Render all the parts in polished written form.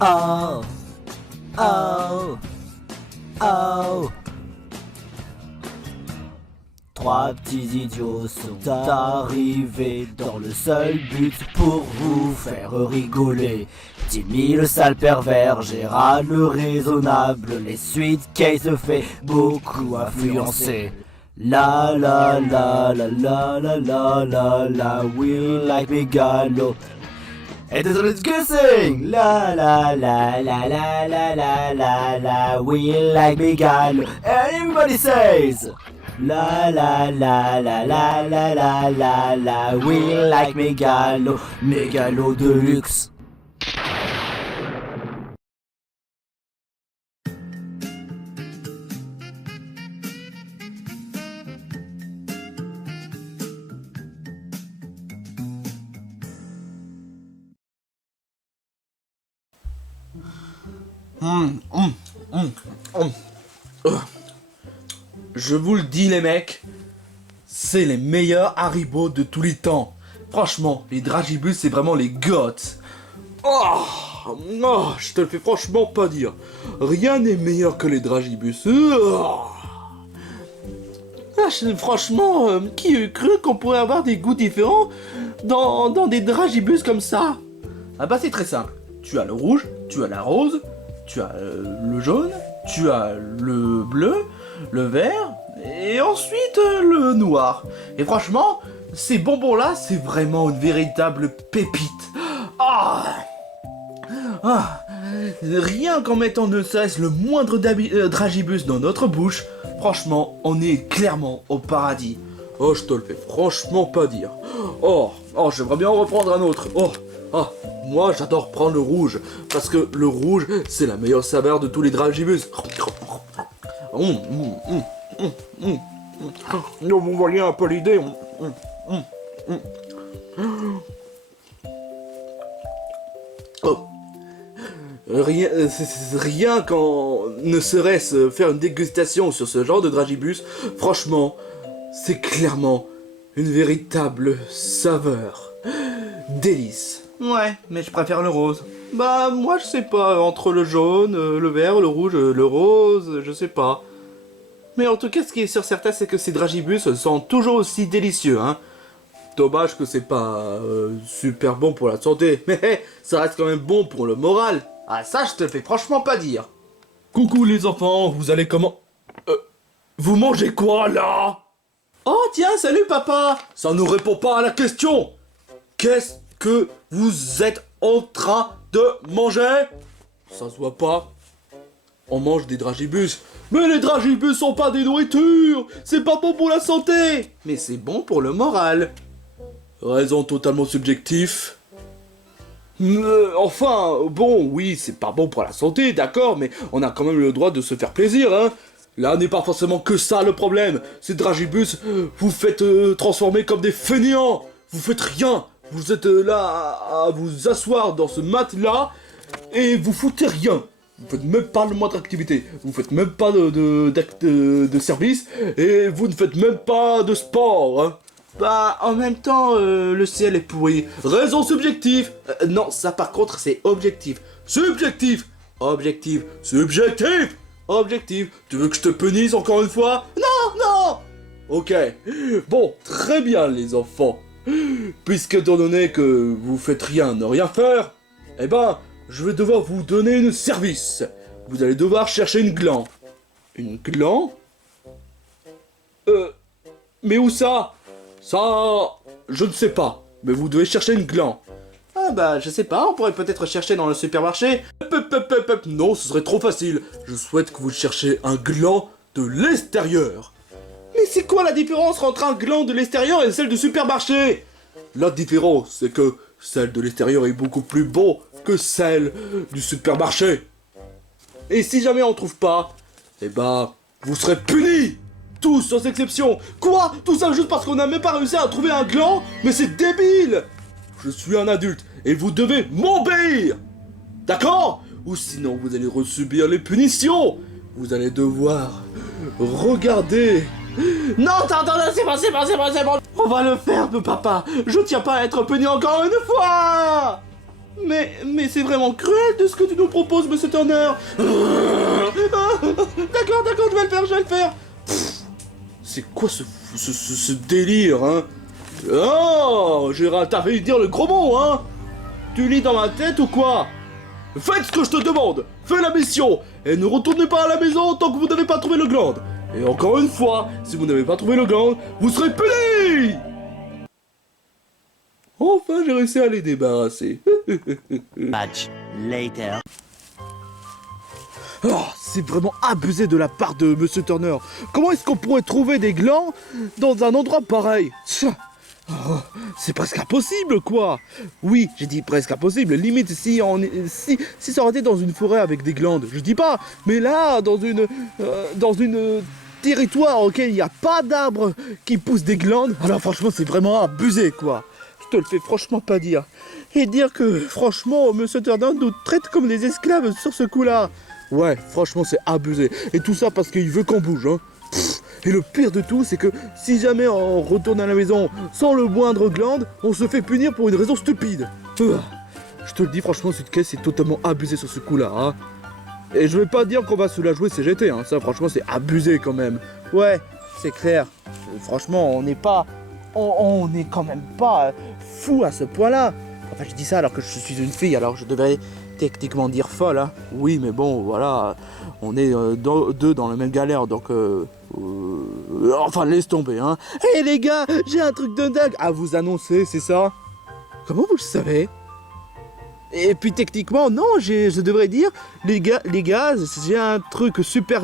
Oh, oh, oh. Trois petits idiots sont arrivés dans le seul but pour vous faire rigoler. Timmy le sale pervers, Gérard le raisonnable, les suites Kay se fait beaucoup influencer. La la la la la la la la la, we like Megalo. Et désolé de guessing! La la la la la la la la la, we like Megalo. And everybody says! La la la la la la la la la, we like Megalo, Megalo de luxe. Je vous le dis les mecs, c'est les meilleurs Haribo de tous les temps. Franchement, les Dragibus c'est vraiment les goths. Oh, non, je te le fais franchement pas dire. Rien n'est meilleur que les Dragibus. Franchement, qui eût cru qu'on pourrait avoir des goûts différents dans des Dragibus comme ça? Ah bah c'est très simple. Tu as le rouge, tu as la rose, tu as le jaune, tu as le bleu, le vert, et ensuite le noir. Et franchement, ces bonbons-là, c'est vraiment une véritable pépite. Rien qu'en mettant ne serait-ce le moindre dragibus dans notre bouche, franchement, on est clairement au paradis. Oh, je te le fais franchement pas dire. Oh, j'aimerais bien en reprendre un autre. Moi j'adore prendre le rouge, parce que le rouge, c'est la meilleure saveur de tous les dragibus. Vous voyez un peu l'idée. Rien qu'en ne serait-ce faire une dégustation sur ce genre de dragibus, franchement, c'est clairement une véritable saveur. Délice. Ouais, mais je préfère le rose. Bah, moi je sais pas, entre le jaune, le vert, le rouge, le rose, je sais pas. Mais en tout cas, ce qui est sûr certain, c'est que ces dragibus sont toujours aussi délicieux, hein. Dommage que c'est pas super bon pour la santé, mais ça reste quand même bon pour le moral. Ah, ça, je te le fais franchement pas dire. Coucou les enfants, vous allez comment? Vous mangez quoi là? Oh tiens, salut papa. Ça ne répond pas à la question. Qu'est-ce que vous êtes en train de manger? Ça se voit pas. On mange des dragibus. Mais les dragibus sont pas des nourritures. C'est pas bon pour la santé. Mais c'est bon pour le moral. Raison totalement subjective. Enfin, bon, oui, c'est pas bon pour la santé, d'accord, mais on a quand même le droit de se faire plaisir, hein. Là n'est pas forcément que ça le problème. Ces dragibus, vous faites transformer comme des fainéants. Vous faites rien. Vous êtes là à vous asseoir dans ce mat-là et vous foutez rien. Vous faites même pas le moindre activité. Vous faites même pas de service et vous ne faites même pas de sport, hein. Bah, en même temps, le ciel est pourri. Raison subjective. Non, ça par contre, c'est objectif. Subjectif. Objectif. Subjectif. Objectif. Tu veux que je te punisse encore une fois? Non. Ok. Bon, très bien les enfants. Puisque étant donné que vous faites rien, ne rien faire, eh ben, je vais devoir vous donner un service. Vous allez devoir chercher une gland. Une gland? Mais où ça? Ça, je ne sais pas. Mais vous devez chercher une gland. Ah bah, je sais pas, on pourrait peut-être chercher dans le supermarché. Non, ce serait trop facile. Je souhaite que vous cherchiez un gland de l'extérieur. Mais c'est quoi la différence entre un gland de l'extérieur et celle du supermarché? La différence, c'est que celle de l'extérieur est beaucoup plus bon que celle du supermarché. Et si jamais on trouve pas, eh ben, vous serez punis. Tous sans exception. Quoi? Tout ça juste parce qu'on n'a même pas réussi à trouver un gland? Mais c'est débile. Je suis un adulte et vous devez m'obéir. D'accord? Ou sinon vous allez subir les punitions. Vous allez devoir regarder. Non, attends, c'est bon. On va le faire, papa. Je tiens pas à être puni encore une fois. Mais c'est vraiment cruel de ce que tu nous proposes, Monsieur Turner. D'accord, je vais le faire. C'est quoi ce délire, hein? Oh, Gérald, t'as failli dire le gros mot, hein? Tu lis dans ma tête ou quoi? Faites ce que je te demande. Fais la mission. Et ne retournez pas à la maison tant que vous n'avez pas trouvé le gland. Et encore une fois, si vous n'avez pas trouvé le gland, vous serez puni. Enfin, j'ai réussi à les débarrasser. Much later. Oh, c'est vraiment abusé de la part de Monsieur Turner. Comment est-ce qu'on pourrait trouver des glands dans un endroit pareil? Oh, c'est presque impossible, quoi. Oui, j'ai dit presque impossible. Limite, si ça aurait été dans une forêt avec des glandes, je dis pas. Mais là, dans une territoire auquel il n'y a pas d'arbres qui poussent des glandes, alors franchement, c'est vraiment abusé, quoi. Je te le fais franchement pas dire. Et dire que, franchement, Monsieur Turner nous traite comme des esclaves sur ce coup-là. Ouais, franchement, c'est abusé. Et tout ça parce qu'il veut qu'on bouge, hein. Et le pire de tout, c'est que si jamais on retourne à la maison sans le moindre glande, on se fait punir pour une raison stupide. Je te le dis, franchement, cette caisse est totalement abusée sur ce coup-là, hein. Et je vais pas dire qu'on va se la jouer CGT, hein. Ça, franchement, c'est abusé quand même. Ouais, c'est clair. Franchement, on n'est quand même pas fou à ce point-là. Enfin, je dis ça alors que je suis une fille, alors je devrais techniquement dire folle, hein. Oui, mais bon, voilà, on est deux dans la même galère, donc enfin, laisse tomber, hein. Hé les gars, j'ai un truc de dingue à vous annoncer, c'est ça? Comment vous le savez? Et puis techniquement, non, je devrais dire, les gars, j'ai un truc super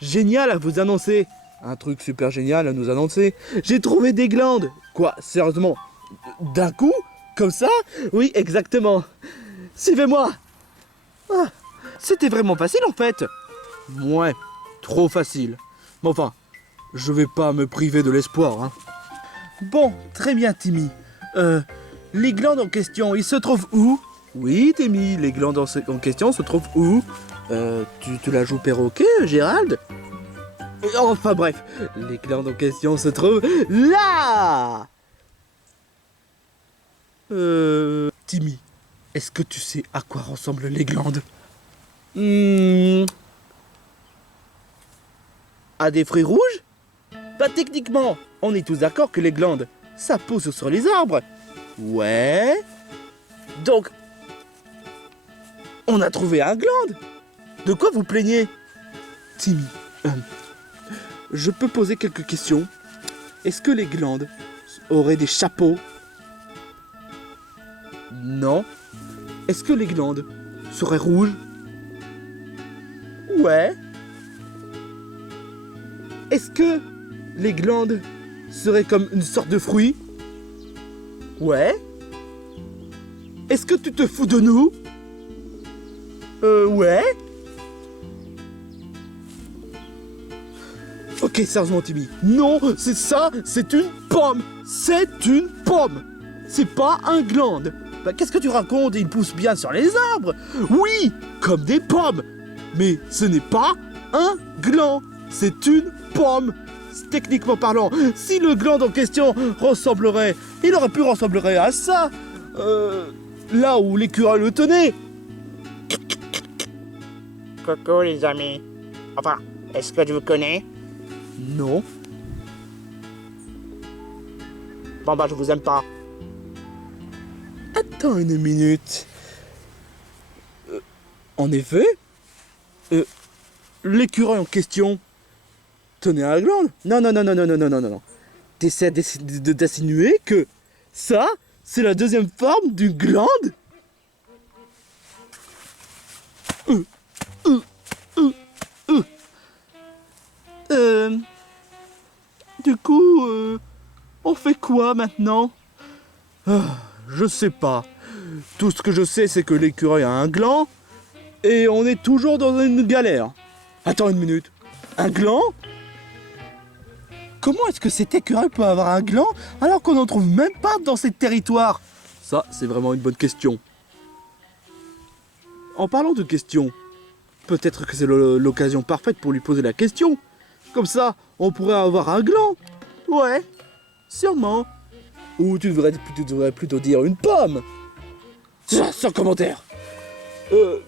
génial à vous annoncer. Un truc super génial à nous annoncer. J'ai trouvé des glandes. Quoi, sérieusement? D'un coup? Comme ça? Oui, exactement. Suivez-moi. Ah, c'était vraiment facile en fait. Ouais, trop facile. Mais enfin, je vais pas me priver de l'espoir, hein. Bon, très bien Timmy. Les glandes en question, ils se trouvent où? Oui Timmy, les glandes en question se trouvent où? Tu la joues perroquet, Gérald? Enfin bref, les glandes en question se trouvent là. Timmy, est-ce que tu sais à quoi ressemblent les glandes? À des fruits rouges? Bah techniquement, on est tous d'accord que les glandes, ça pousse sur les arbres. Ouais. Donc, on a trouvé un glande. De quoi vous plaignez? Timmy, je peux poser quelques questions. Est-ce que les glandes auraient des chapeaux? Non. Est-ce que les glandes seraient rouges? Ouais. Est-ce que les glandes seraient comme une sorte de fruit? Ouais. Est-ce que tu te fous de nous? Ouais. Ok, sérieusement Timmy. Non, c'est ça, c'est une pomme. C'est une pomme. C'est pas un glande. Bah, qu'est-ce que tu racontes? Il pousse bien sur les arbres. Oui, comme des pommes. Mais ce n'est pas un gland. C'est une pomme. Techniquement parlant, si le gland en question ressemblerait, il aurait pu ressembler à ça. Là où l'écureuil le tenait. Coucou les amis. Enfin, est-ce que je vous connais? Non. Bon bah je vous aime pas. Attends une minute. En effet, l'écureuil en question tenait à la glande. Non. T'essaies d'insinuer que ça, c'est la deuxième forme d'une glande? Du coup, on fait quoi maintenant? Je sais pas. Tout ce que je sais, c'est que l'écureuil a un gland et on est toujours dans une galère. Attends une minute. Un gland? Comment est-ce que cet écureuil peut avoir un gland alors qu'on n'en trouve même pas dans ces territoires? Ça, c'est vraiment une bonne question. En parlant de questions, peut-être que c'est l'occasion parfaite pour lui poser la question. Comme ça, on pourrait avoir un gland. Ouais, sûrement. Ou tu devrais plutôt dire une pomme. Sans commentaire.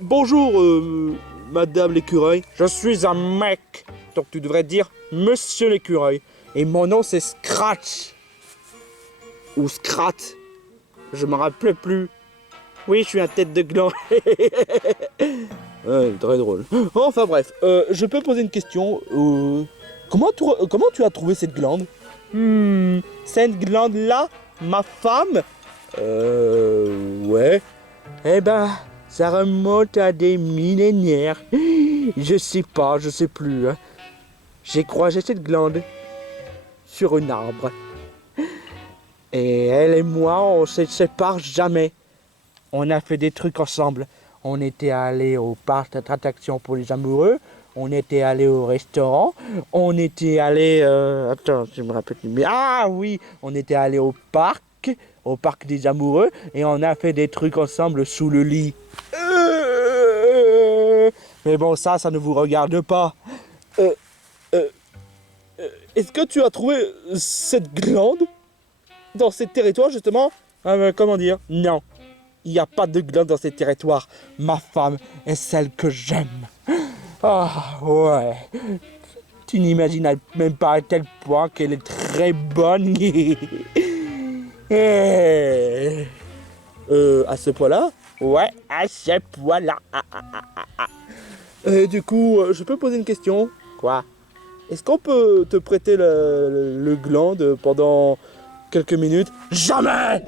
Bonjour, Madame l'écureuil. Je suis un mec, donc tu devrais dire Monsieur l'écureuil. Et mon nom c'est Scratch. Ou Scrat. Je me rappelle plus. Oui, je suis un tête de gland. Ouais, très drôle. Enfin bref, je peux poser une question. Comment tu as trouvé cette glande? Cette glande-là, ma femme, Ouais. eh ben, ça remonte à des millénaires. Je sais pas, je sais plus. Hein. J'ai croisé cette glande sur un arbre. Et elle et moi, on se sépare jamais. On a fait des trucs ensemble. On était allés au parc d'attractions pour les amoureux. On était allés au restaurant. On était allés... attends, je me rappelle plus. Mais, ah oui, on était allés au parc des amoureux. Et on a fait des trucs ensemble sous le lit. Mais bon, ça ne vous regarde pas. Est-ce que tu as trouvé cette glande dans ces territoires justement? Comment dire? Non. Il n'y a pas de glande dans ces territoires. Ma femme est celle que j'aime. Ah, ouais. Tu n'imagines même pas à tel point qu'elle est très bonne. À ce point-là? Ouais, à ce point-là. Du coup, je peux poser une question? Quoi? Est-ce qu'on peut te prêter le glande pendant quelques minutes? Jamais!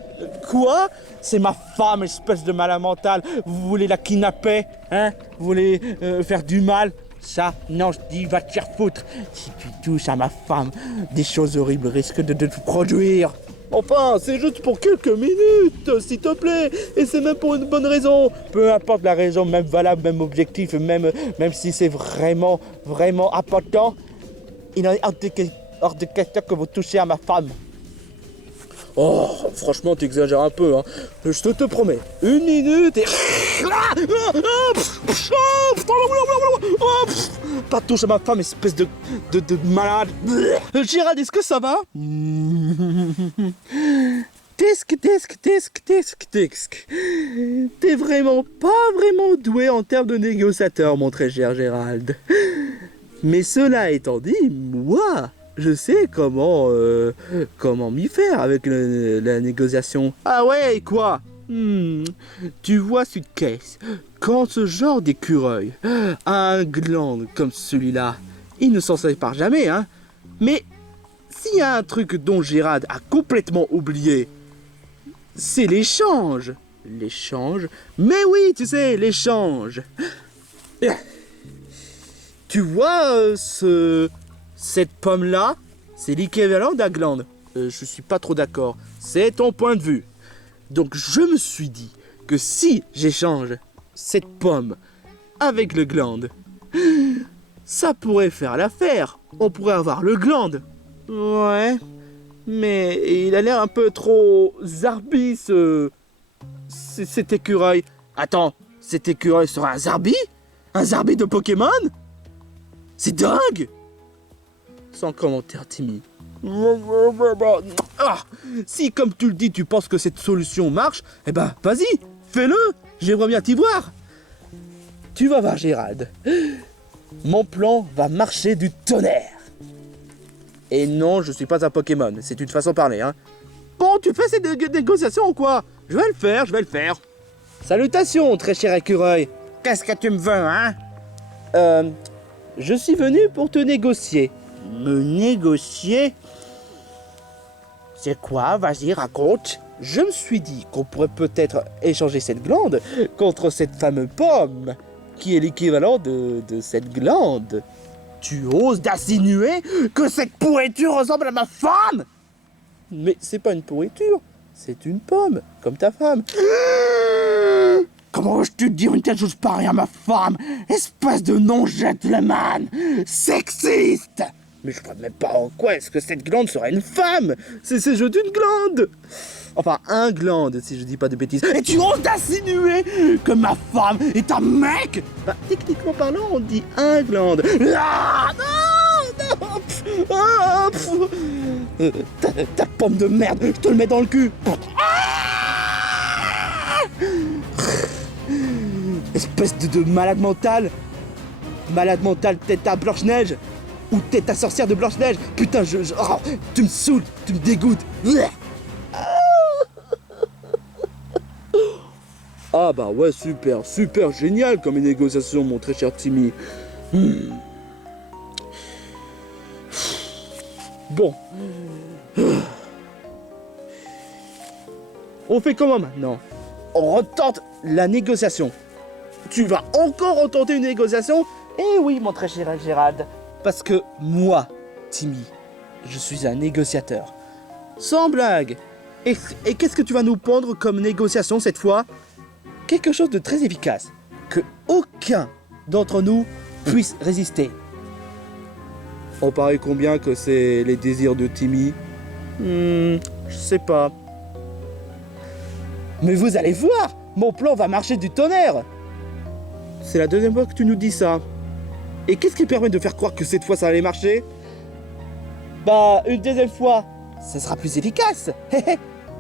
Quoi? C'est ma femme, espèce de malade mental. Vous voulez la kidnapper? Hein? Vous voulez faire du mal? Ça, non, je dis, va te faire foutre. Si tu touches à ma femme, des choses horribles risquent de te produire. Enfin, c'est juste pour quelques minutes, s'il te plaît. Et c'est même pour une bonne raison. Peu importe la raison, même valable, même objectif, même si c'est vraiment, vraiment important, il en est hors de question que vous touchiez à ma femme. Oh, franchement, tu exagères un peu, hein. Je te promets. Une minute et... Pas touche à ma femme, espèce de malade. Gérald, est-ce que ça va? Tesque. T'es vraiment pas vraiment doué en termes de négociateur, mon très cher Gérald. Mais cela étant dit, moi, je sais comment m'y faire avec la négociation. Ah ouais, quoi? Tu vois cette caisse, quand ce genre d'écureuil a un gland comme celui-là, il ne s'en sépare jamais, hein. Mais s'il y a un truc dont Gérald a complètement oublié, c'est l'échange. L'échange? Mais oui, tu sais, l'échange. Tu vois cette pomme-là, c'est l'équivalent d'un glande. Je suis pas trop d'accord. C'est ton point de vue. Donc je me suis dit que si j'échange cette pomme avec le glande, ça pourrait faire l'affaire. On pourrait avoir le glande. Ouais, mais il a l'air un peu trop zarbi cet écureuil. Attends, cet écureuil sera un zarbi? Un zarbi de Pokémon? C'est dingue! Sans commentaire timide. Ah, si, comme tu le dis, tu penses que cette solution marche, eh ben, vas-y, fais-le! J'aimerais bien t'y voir! Tu vas voir, Gérald. Mon plan va marcher du tonnerre! Et non, je suis pas un Pokémon, c'est une façon de parler, hein. Bon, tu fais ces négociations ou quoi? Je vais le faire. Salutations, très cher écureuil. Qu'est-ce que tu me veux, hein? Je suis venu pour te négocier. Me négocier? C'est quoi? Vas-y, raconte. Je me suis dit qu'on pourrait peut-être échanger cette glande contre cette fameuse pomme, qui est l'équivalent de cette glande. Tu oses d'insinuer que cette pourriture ressemble à ma femme? Mais c'est pas une pourriture, c'est une pomme, comme ta femme. Comment je te dire une telle chose pareille à ma femme? Espèce de non-gentleman! Sexiste! Mais je vois même pas en quoi est-ce que cette glande serait une femme. C'est juste une glande. Enfin, un glande, si je dis pas de bêtises. Et tu oses d'insinuer que ma femme est un mec? Bah, techniquement parlant, on dit un glande. Ah, non! Ta pomme de merde, je te le mets dans le cul. Espèce de malade mental. Malade mental, t'es à Blanche-Neige. Ou t'es ta sorcière de Blanche-Neige. Putain, oh, tu me saoules, tu me dégoûtes. Ah bah ouais, super, super génial comme négociation, mon très cher Timmy. Bon. On fait comment maintenant? On retente la négociation. Tu vas encore retenter une négociation? Eh oui, mon très cher Gérald. Parce que moi, Timmy, je suis un négociateur. Sans blague. Et qu'est-ce que tu vas nous pondre comme négociation cette fois? Quelque chose de très efficace. Que aucun d'entre nous puisse résister. On parie combien que c'est les désirs de Timmy? Je sais pas. Mais vous allez voir, mon plan va marcher du tonnerre. C'est la deuxième fois que tu nous dis ça. Et qu'est-ce qui permet de faire croire que cette fois ça allait marcher? Bah, une deuxième fois, ça sera plus efficace.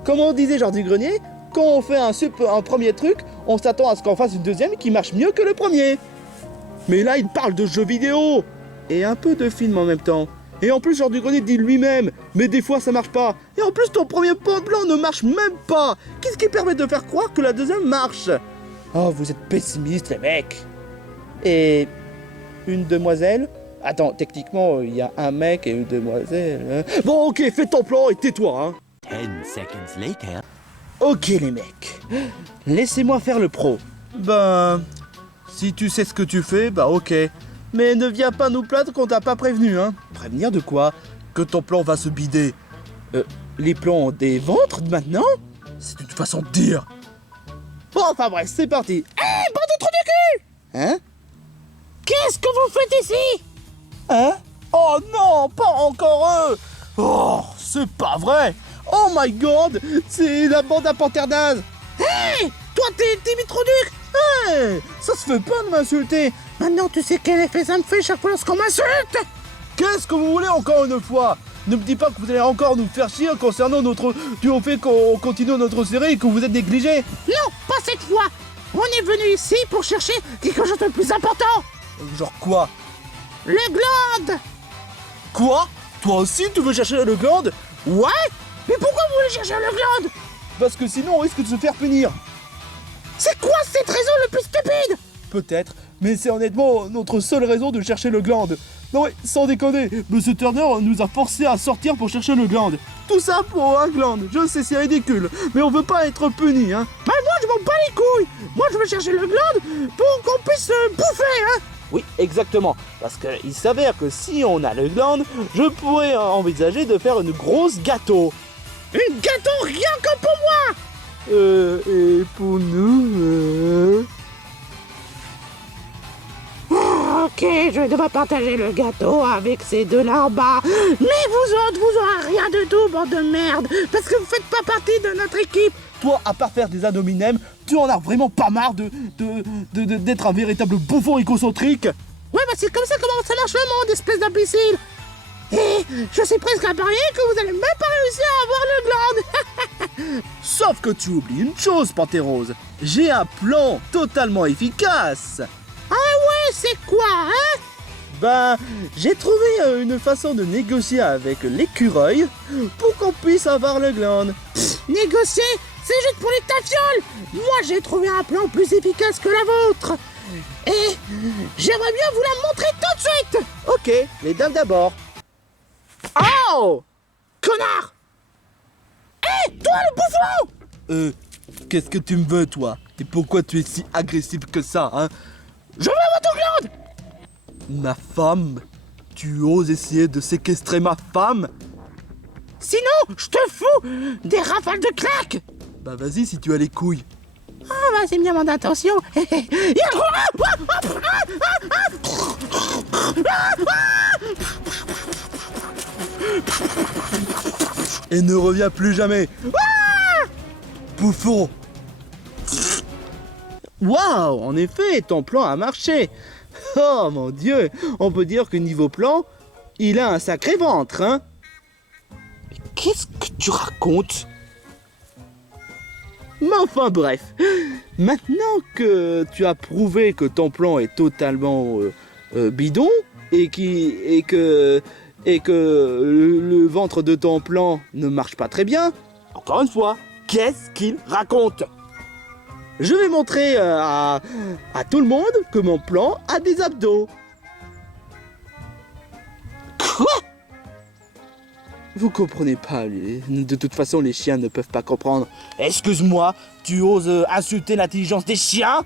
Comme on disait Jean du Grenier, quand on fait un premier truc, on s'attend à ce qu'on fasse une deuxième qui marche mieux que le premier. Mais là, il parle de jeux vidéo et un peu de films en même temps. Et en plus, Jean du Grenier dit lui-même, mais des fois ça marche pas. Et en plus, ton premier plan ne marche même pas. Qu'est-ce qui permet de faire croire que la deuxième marche? Oh, vous êtes pessimistes, les mecs. Et une demoiselle? Attends, techniquement, il y a un mec et une demoiselle. Bon, ok, fais ton plan et tais-toi, hein. 10 seconds later. Ok, les mecs. Laissez-moi faire le pro. Ben, si tu sais ce que tu fais, bah ok. Mais ne viens pas nous plaindre qu'on t'a pas prévenu, hein. Prévenir de quoi? Que ton plan va se bider. Les plans ont des ventres maintenant? C'est une façon de dire. Bon, enfin bref, c'est parti. Hé, bande de trous du cul! Hein? Qu'est-ce que vous faites ici? Hein? Oh non, pas encore eux! Oh, c'est pas vrai! Oh my god! C'est la bande à Panthère naze! Hé! Toi, t'es Timmy Troduc! Hé! Ça se fait pas de m'insulter! Maintenant, tu sais quel effet ça me fait chaque fois lorsqu'on m'insulte! Qu'est-ce que vous voulez encore une fois? Ne me dites pas que vous allez encore nous faire chier concernant du fait qu'on continue notre série et que vous êtes négligés! Non, pas cette fois. On est venu ici pour chercher quelque chose de plus important. Genre quoi? Le glande. Quoi? Toi aussi, tu veux chercher le glande? Ouais? Mais pourquoi vous voulez chercher le glande? Parce que sinon, on risque de se faire punir. C'est quoi cette raison le plus stupide? Peut-être, mais c'est honnêtement notre seule raison de chercher le glande. Non mais, sans déconner, Monsieur Turner nous a forcé à sortir pour chercher le glande. Tout ça pour un glande, je sais, c'est ridicule, mais on veut pas être puni, hein. Bah moi je m'en bats les couilles. Moi je veux chercher le glande pour qu'on puisse bouffer, hein. Oui, exactement, parce qu'il s'avère que si on a le glande, je pourrais envisager de faire une grosse gâteau. Une gâteau rien que pour moi. Et pour nous, Ok, je vais devoir partager le gâteau avec ces deux-là en bas. Mais vous autres, vous aurez rien du tout, bande de merde, parce que vous faites pas partie de notre équipe. Toi, à part faire des ad hominem, tu en as vraiment pas marre d'être un véritable bouffon égocentrique. Ouais, bah c'est comme ça comment ça marche le monde, espèce d'imbécile. Et je suis presque à parier que vous allez même pas réussir à avoir le glande. Sauf que tu oublies une chose, Pantérose. J'ai un plan totalement efficace. Ah ouais, c'est quoi, hein? Ben, j'ai trouvé une façon de négocier avec l'écureuil pour qu'on puisse avoir le glande. Négocier, c'est juste pour les tafioles. Moi, j'ai trouvé un plan plus efficace que la vôtre. Et j'aimerais bien vous la montrer tout de suite. Ok, les dames d'abord. Oh! Connard! Hé, toi le bouffon! Qu'est-ce que tu me veux, toi? Et pourquoi tu es si agressif que ça, hein? Je veux avoir ton glande! Ma femme? Tu oses essayer de séquestrer ma femme? Sinon, je te fous des rafales de claques! Bah vas-y si tu as les couilles. Ah bah c'est bien mon intention. Et ne reviens plus jamais. Bouffon. Waouh, en effet, ton plan a marché. Oh mon Dieu, on peut dire que niveau plan, il a un sacré ventre, hein. Mais qu'est-ce que tu racontes? Mais enfin bref, maintenant que tu as prouvé que ton plan est totalement bidon et que le ventre de ton plan ne marche pas très bien, encore une fois, qu'est-ce qu'il raconte? Je vais montrer à tout le monde que mon plan a des abdos. Quoi? Vous comprenez pas, de toute façon les chiens ne peuvent pas comprendre. Excuse-moi, tu oses insulter l'intelligence des chiens?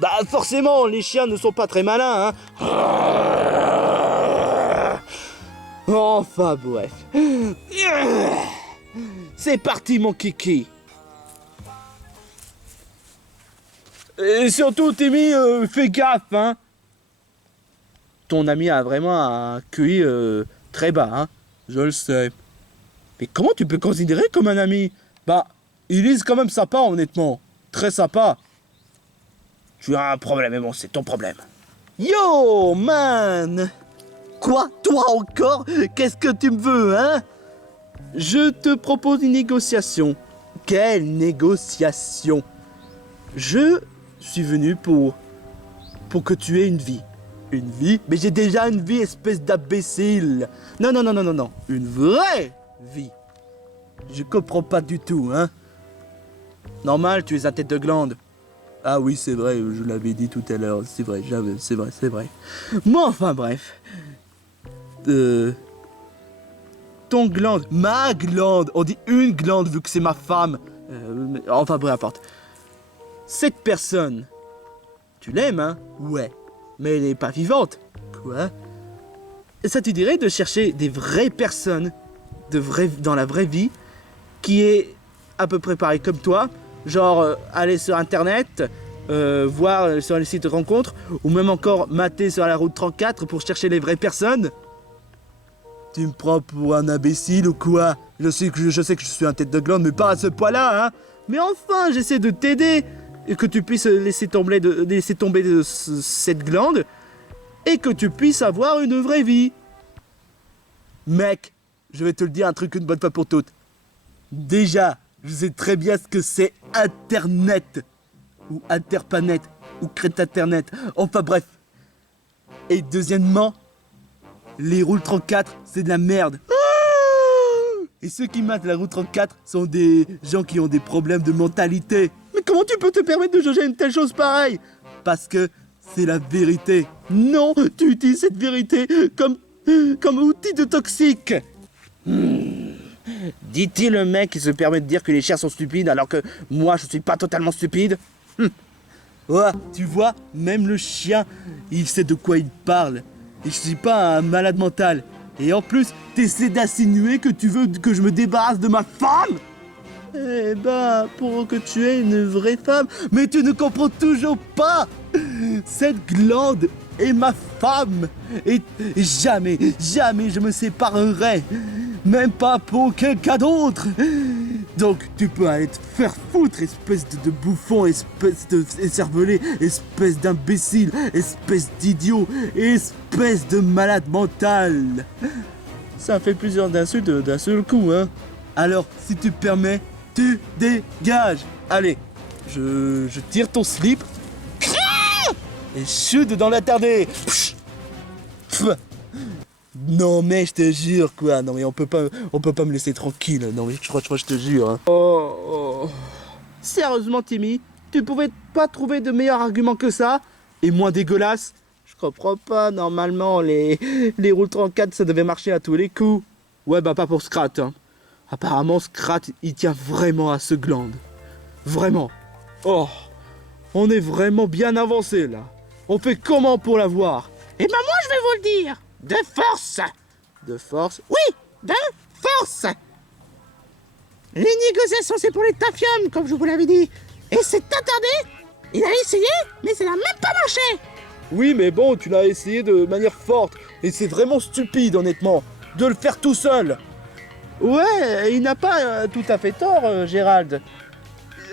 Bah forcément, les chiens ne sont pas très malins, hein. Enfin bref. C'est parti mon kiki. Et surtout Timmy, fais gaffe, hein. Ton ami a vraiment un QI très bas, hein. Je le sais. Mais comment tu peux considérer comme un ami? Bah, il est quand même sympa, honnêtement. Très sympa. Tu as un problème, mais bon, c'est ton problème. Yo, man! Quoi? Toi encore? Qu'est-ce que tu me veux, hein? Je te propose une négociation. Quelle négociation? Je suis venu pour que tu aies une vie. Une vie? Mais j'ai déjà une vie, espèce d'imbécile. Non. Une vraie vie. Je comprends pas du tout, hein. Normal, tu es à tête de glande. Ah oui, c'est vrai, je l'avais dit tout à l'heure. C'est vrai, c'est vrai. Mais enfin, bref. Ton glande, ma glande. On dit une glande vu que c'est ma femme. Enfin, peu importe. Cette personne, tu l'aimes, hein? Ouais. Mais elle n'est pas vivante. Quoi? Ça te dirait de chercher des vraies personnes dans la vraie vie qui est à peu près pareil comme toi, genre aller sur internet, voir sur les sites de rencontres, ou même encore mater sur la route 34 pour chercher les vraies personnes? Tu me prends pour un imbécile ou quoi? Je sais que je suis un tête de glande, mais pas à ce point-là, hein. Mais enfin, j'essaie de t'aider, et que tu puisses laisser tomber de cette glande, et que tu puisses avoir une vraie vie. Mec, je vais te le dire un truc une bonne fois pour toutes. Déjà, je sais très bien ce que c'est Internet, ou Interpanet, ou Crétaternet, enfin bref. Et deuxièmement, les roules 34, c'est de la merde. Et ceux qui matent la route 34 sont des gens qui ont des problèmes de mentalité. Mais comment tu peux te permettre de juger une telle chose pareille? Parce que c'est la vérité. Non, tu utilises cette vérité comme outil de toxique. Dit-il le mec qui se permet de dire que les chiens sont stupides alors que moi je suis pas totalement stupide. Ouais, tu vois, même le chien, il sait de quoi il parle. Et je suis pas un malade mental. Et en plus, t'essaies d'insinuer que tu veux que je me débarrasse de ma femme? Eh ben, pour que tu aies une vraie femme. Mais tu ne comprends toujours pas. Cette glande est ma femme. Et jamais je me séparerai. Même pas pour quelqu'un d'autre. Donc tu peux aller te faire foutre, espèce de bouffon, espèce de cervelé, espèce d'imbécile, espèce d'idiot, espèce de malade mental. Ça fait plusieurs insultes d'un seul coup, hein. Alors, si tu permets, tu dégages. Allez, je tire ton slip et chute dans l'attardé. Non mais je te jure quoi, non mais on peut pas me laisser tranquille, non mais je crois je te jure. Hein. Oh. Sérieusement Timmy, tu pouvais pas trouver de meilleur argument que ça? Et moins dégueulasse? Je comprends pas, normalement les roules 34 ça devait marcher à tous les coups. Ouais bah pas pour Scrat, hein. Apparemment Scrat il tient vraiment à ce glande. Vraiment. Oh, on est vraiment bien avancé là. On fait comment pour l'avoir? Eh ben moi je vais vous le dire. De force! De force? Oui, de force! Les négociations, c'est pour les tafiums, comme je vous l'avais dit. Et c'est attardé, il a essayé, mais ça n'a même pas marché. Oui, mais bon, tu l'as essayé de manière forte. Et c'est vraiment stupide, honnêtement, de le faire tout seul. Ouais, il n'a pas tout à fait tort, Gérald.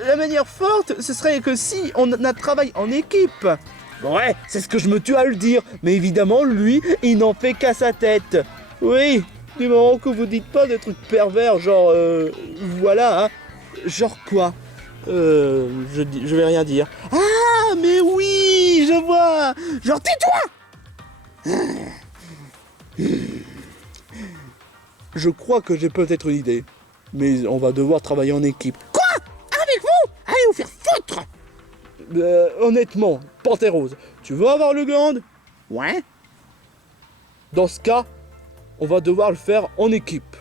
La manière forte, ce serait que si on travaille en équipe. Ouais, c'est ce que je me tue à le dire, mais évidemment, lui, il n'en fait qu'à sa tête. Oui, du moment que vous dites pas des trucs pervers, genre, voilà, hein. Genre quoi? Je vais rien dire. Ah, mais oui, je vois. Genre, tais-toi! Je crois que j'ai peut-être une idée. Mais on va devoir travailler en équipe. Quoi? Avec vous? Allez vous faire foutre! Honnêtement, Panthère Rose, tu veux avoir le glande? Ouais? Dans ce cas, on va devoir le faire en équipe.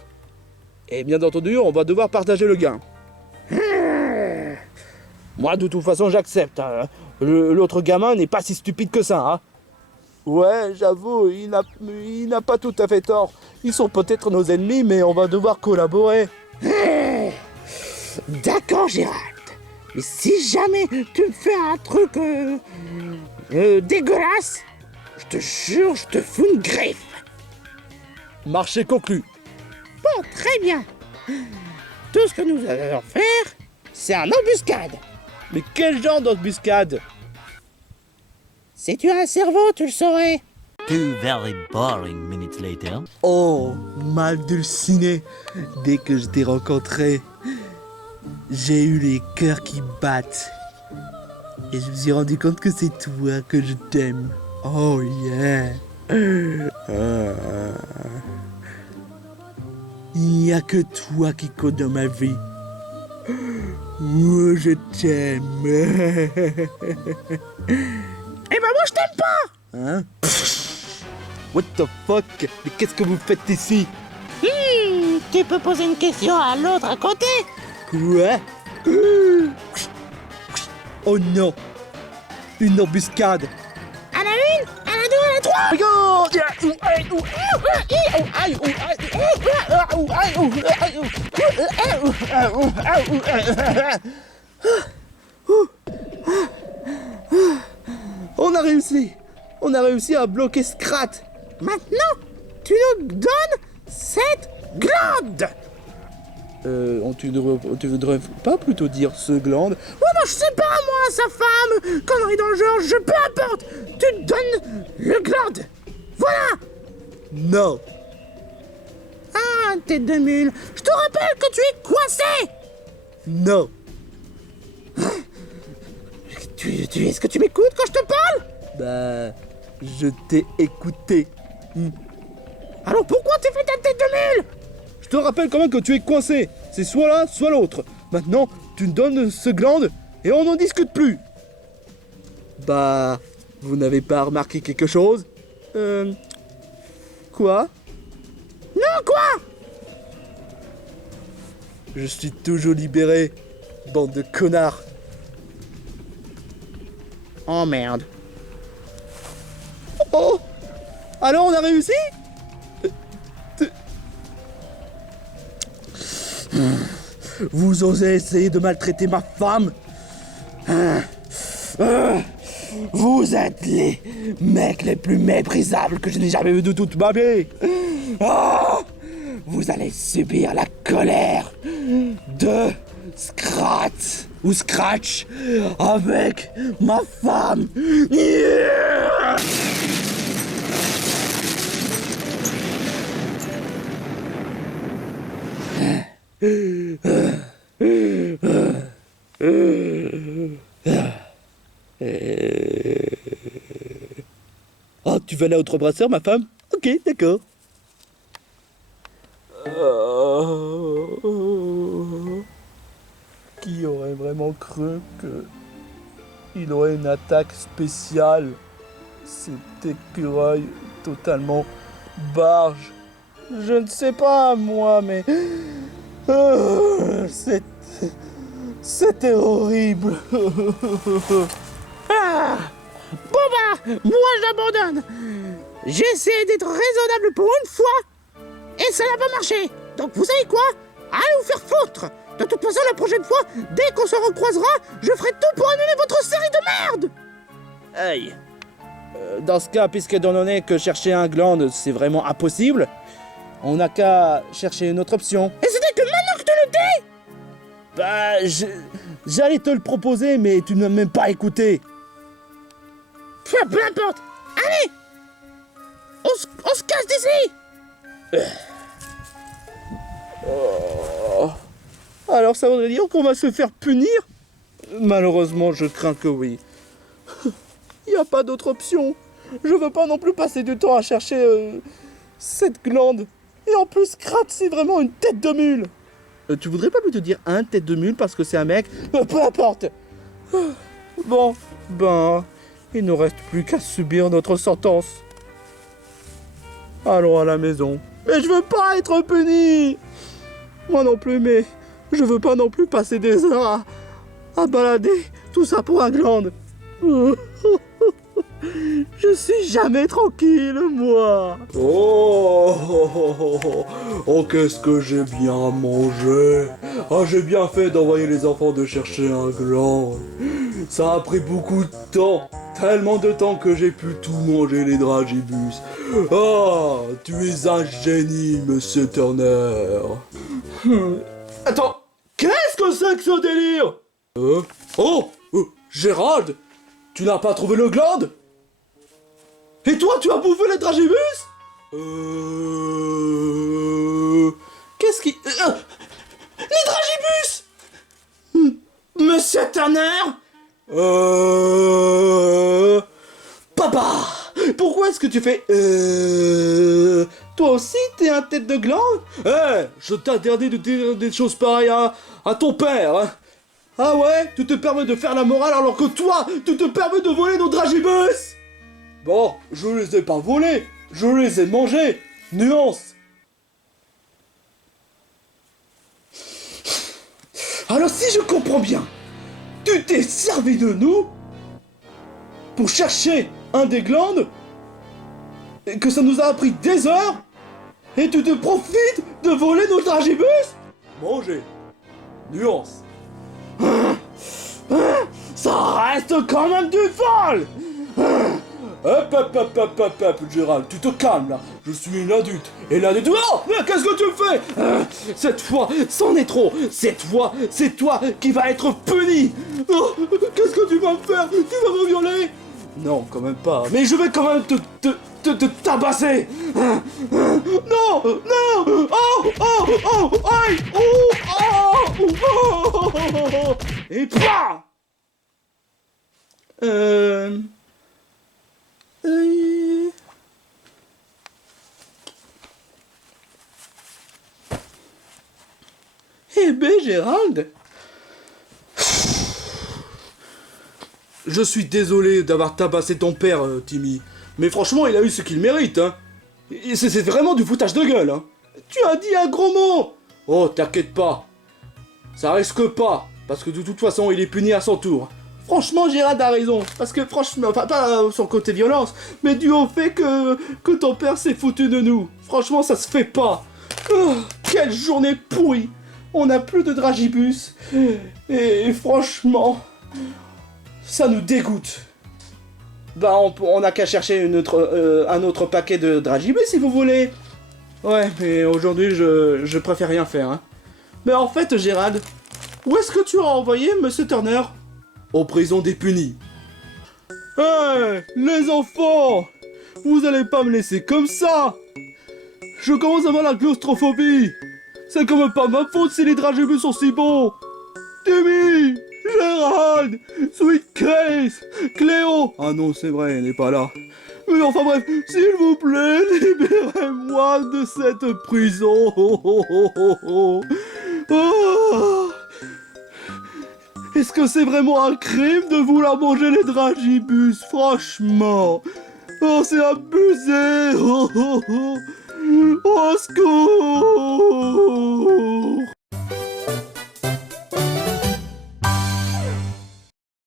Et bien entendu, on va devoir partager le gain. Moi, de toute façon, j'accepte. Hein. L'autre gamin n'est pas si stupide que ça. Hein. Ouais, j'avoue, il n'a pas tout à fait tort. Ils sont peut-être nos ennemis, mais on va devoir collaborer. D'accord, Gérald. Mais si jamais tu me fais un truc dégueulasse, je te jure, je te fous une griffe. Marché conclu. Bon, très bien. Tout ce que nous allons faire, c'est un embuscade. Mais quel genre d'embuscade? Si tu as un cerveau, tu le saurais. 2 very boring minutes later. Oh, mal dulciné. Dès que je t'ai rencontré, j'ai eu les cœurs qui battent. Et je me suis rendu compte que c'est toi que je t'aime. Oh yeah. Il n'y a que toi qui compte dans ma vie. Oh, je t'aime. Eh ben moi, je t'aime pas. Hein? What the fuck? Mais qu'est-ce que vous faites ici? Tu peux poser une question à l'autre à côté. Quoi? Oh non! Une embuscade! À la une, à la deux, à la trois. On a réussi! On a réussi à bloquer Scrat! Maintenant, tu nous donnes cette glande. Tu voudrais pas plutôt dire ce glande? Ouais, moi je sais pas, moi, sa femme, connerie dans le genre, peu importe. Tu te donnes le glande. Voilà. Non! Ah, tête de mule. Je te rappelle que tu es coincé. Non! Est-ce que tu m'écoutes quand je te parle? Bah... Je t'ai écouté. Alors pourquoi tu fais ta tête de mule? Je te rappelle quand même que tu es coincé. C'est soit l'un, soit l'autre. Maintenant, tu me donnes ce glande et on n'en discute plus. Bah... Vous n'avez pas remarqué quelque chose? Quoi? Non, quoi? Je suis toujours libéré, bande de connards. Oh merde. Oh! Alors on a réussi? Vous osez essayer de maltraiter ma femme? Vous êtes les mecs les plus méprisables que je n'ai jamais vus de toute ma vie. Oh! Vous allez subir la colère de Scrat ou Scratch avec ma femme. Yeah! Oh, tu veux aller à Autre Brasseur, ma femme? Ok, d'accord. Qui aurait vraiment cru qu'il aurait une attaque spéciale? Cet écureuil totalement barge. Je ne sais pas, moi, mais... C'était horrible. Ah, bon bah, moi j'abandonne. J'ai essayé d'être raisonnable pour une fois et ça n'a pas marché. Donc vous savez quoi? Allez vous faire foutre. De toute façon, la prochaine fois, dès qu'on se recroisera, je ferai tout pour annuler votre série de merde. Aïe. Dans ce cas, puisqu'on en est que chercher un glande, c'est vraiment impossible, on n'a qu'à chercher une autre option. Et c'était que maintenant que je te le dis. Bah, j'allais te le proposer, mais tu ne m'as même pas écouté. Peu importe. Allez, on se casse d'ici. Oh. Alors ça voudrait dire qu'on va se faire punir? Malheureusement, je crains que oui. Il n'y a pas d'autre option. Je veux pas non plus passer du temps à chercher cette glande. Et en plus, Krat, c'est vraiment une tête de mule. Tu voudrais pas plutôt dire un tête de mule parce que c'est un mec? Peu importe. Bon, ben, il ne reste plus qu'à subir notre sentence. Allons à la maison. Mais je veux pas être puni. Moi non plus, mais je veux pas non plus passer des heures à balader tout ça pour un glande. Je suis jamais tranquille, moi. Oh, qu'est-ce que j'ai bien mangé. Ah, j'ai bien fait d'envoyer les enfants de chercher un gland. Ça a pris beaucoup de temps. Tellement de temps que j'ai pu tout manger, les dragibus. Ah, tu es un génie, monsieur Turner. Attends, qu'est-ce que c'est que ce délire? Gérald, tu n'as pas trouvé le glande? Et toi, tu as bouffé les dragibus? Qu'est-ce qui... les dragibus? Monsieur Turner? Papa, pourquoi est-ce que tu fais Toi aussi, t'es un tête de glande? Je t'interdis de dire des choses pareilles à ton père, hein. Ah ouais? Tu te permets de faire la morale alors que toi, tu te permets de voler nos dragibus? Bon, je les ai pas volés, je les ai mangés. Nuance. Alors si je comprends bien, tu t'es servi de nous pour chercher un des glandes et que ça nous a pris des heures et tu te profites de voler nos dragibus? Manger. Nuance. Ça reste quand même du vol. Hop, Gérald, tu te calmes là. Je suis une adulte. Et l'adulte... Oh, mais qu'est-ce que tu fais? Cette fois, c'en est trop. Cette fois, c'est toi qui vas être puni. Oh, qu'est-ce que tu vas me faire? Tu vas me violer? Non, quand même pas. Mais je vais quand même te tabasser. Non, non. Aïe. Et pas. Eh ben, Gérald, je suis désolé d'avoir tabassé ton père, Timmy. Mais franchement, il a eu ce qu'il mérite, hein. C'est vraiment du foutage de gueule, hein. Tu as dit un gros mot. Oh, t'inquiète pas. Ça risque pas, parce que de toute façon, il est puni à son tour. Franchement, Gérald a raison, parce que franchement, enfin pas son côté violence, mais dû au fait que ton père s'est foutu de nous. Franchement, ça se fait pas. Oh, quelle journée pourrie. On n'a plus de dragibus, et franchement, ça nous dégoûte. Bah, on n'a qu'à chercher un autre paquet de dragibus si vous voulez. Ouais, mais aujourd'hui, je préfère rien faire, hein. Mais en fait, Gérald, où est-ce que tu as envoyé Monsieur Turner? Aux prisons des punis. Hey, les enfants, vous allez pas me laisser comme ça. Je commence à avoir la claustrophobie. C'est quand même pas ma faute si les dragibus sont si bons. Timmy, Gérald, Sweet Grace, Cléo. Ah non, c'est vrai, elle n'est pas là. Mais enfin bref, s'il vous plaît, libérez-moi de cette prison. Oh. Est-ce que c'est vraiment un crime de vouloir manger les dragibus? Franchement. Oh, c'est abusé. Au secours.